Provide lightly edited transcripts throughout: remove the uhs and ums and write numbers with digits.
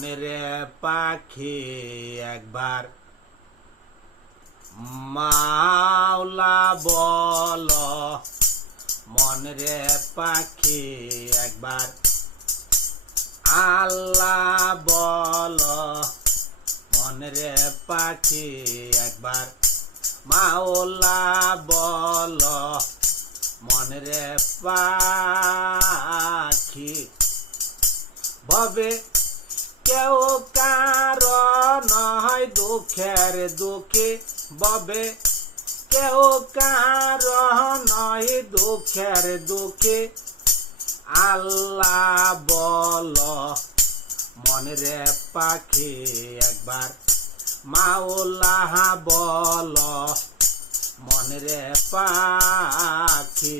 মনেরে পাখি একবার মাওলা বল, মনেরে পাখি একবার আল্লাহ বল, মনেরে পাখি একবার মাওলা বল, মনেরে পাখি ভবে কেউ কারো নয় দুঃখের দুঃখী, ভবে কেউ কারো নয় দুঃখের দুঃখী আল্লাহ বল, মনেরে পাখি একবার মাওলা বল, মনেরে পাখি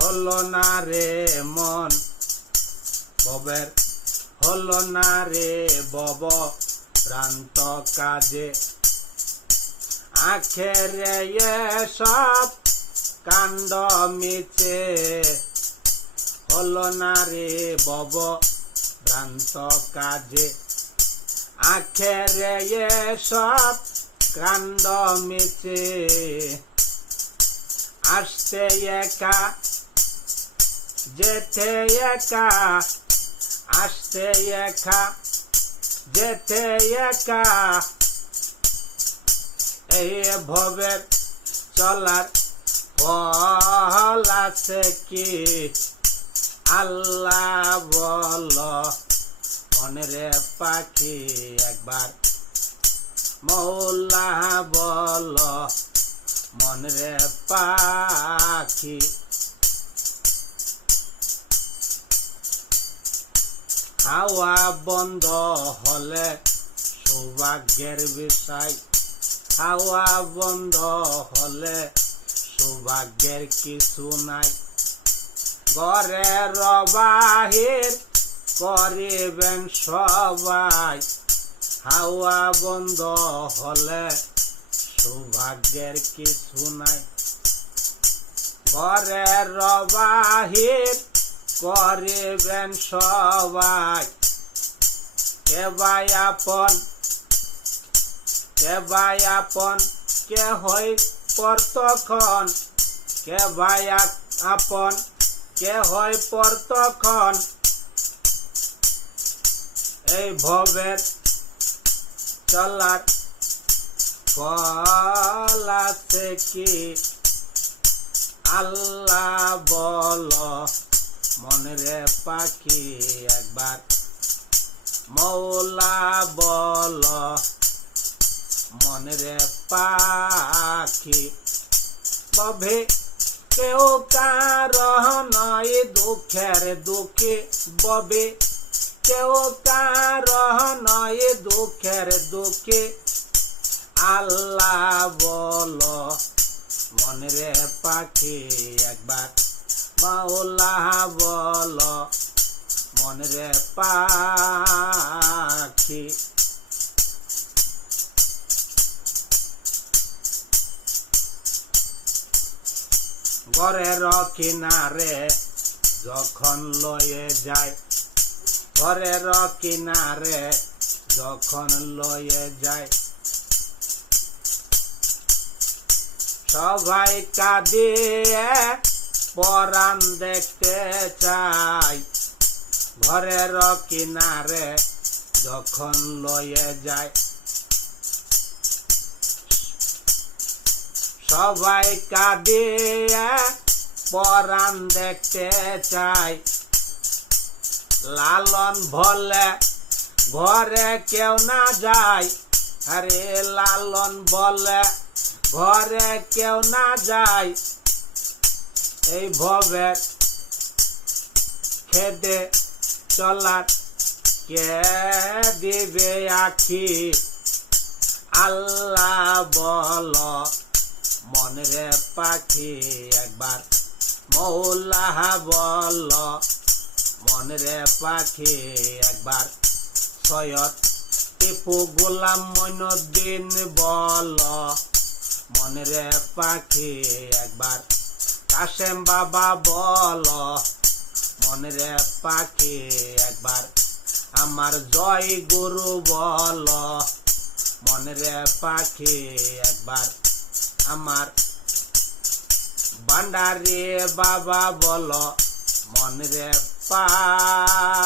হলো না রে মন ববের, হলো না রে বব প্রান্ত কাজে, আখেরে সব কাণ্ড মিছে, হলো না রে বব ভ্রান্ত কাজে, আখেরে সব কাণ্ড মিছে, আসতে একা যেতে একা, আসতে একা যেতে একা, এই ভবের চলার ফল আছে কি আল্লাহ বল, মনেরে পাখি একবার মৌলা বল, মনেরে পাখি হাওয়া বন্ধ হলে সৌভাগ্যের বিষয়, হাওয়া বন্ধ হলে সৌভাগ্যের কিছু নাই, ঘরের বাহির করিবেন সবাই, হাওয়া বন্ধ হলে সৌভাগ্যের কিছু নাই, ঘরের বাহির করিবেন সবাই, কে ভাই আপন কে ভাই আপন কে হই পর তখন, কে ভাই আপন কে হই পর তখন, এই ভবের চলার ফল আছে কি আল্লাহ বল, মনেরে পাখি একবার মৌলা বল, মনেরে পাখি ভবে কেউ কারো নয় দুঃখের দুঃখী, ভবে কেউ কারো নয় দুঃখের দুঃখী আল্লাহ বল, মনেরে পাখি একবার মাওলা বল, মনেরে পাখি ঘরের কিনারে যখন লয়ে যায়, ঘরের কিনারে যখন লয়ে যায়, সবাই কাঁদিয়ে পরাণ দেখতে চাই, ঘরের কিনারে যখন লয়ে যায়, সবাই কাঁদিয়ে পরাণ দেখতে চাই, লালন বলে ঘরে কেউ না যায়, আরে লালন বলে ঘরে কেউ না যায়, এই ভবের খেদে চলার কে দিবে আখি আল্লাহ বল, মনেরে পাখি একবার মৌলা বল, মনেরে পাখি একবার সৈয়দ টিপু গোলাম মঈনুদ্দিন বল, মনেরে পাখি একবার কাশেম বাবা বল, মনে রে পাখি একবার আমার জয় গুরু বল মনে রে পাখি একবার আমার ভান্ডারি বাবা বল মনে রে পাখি।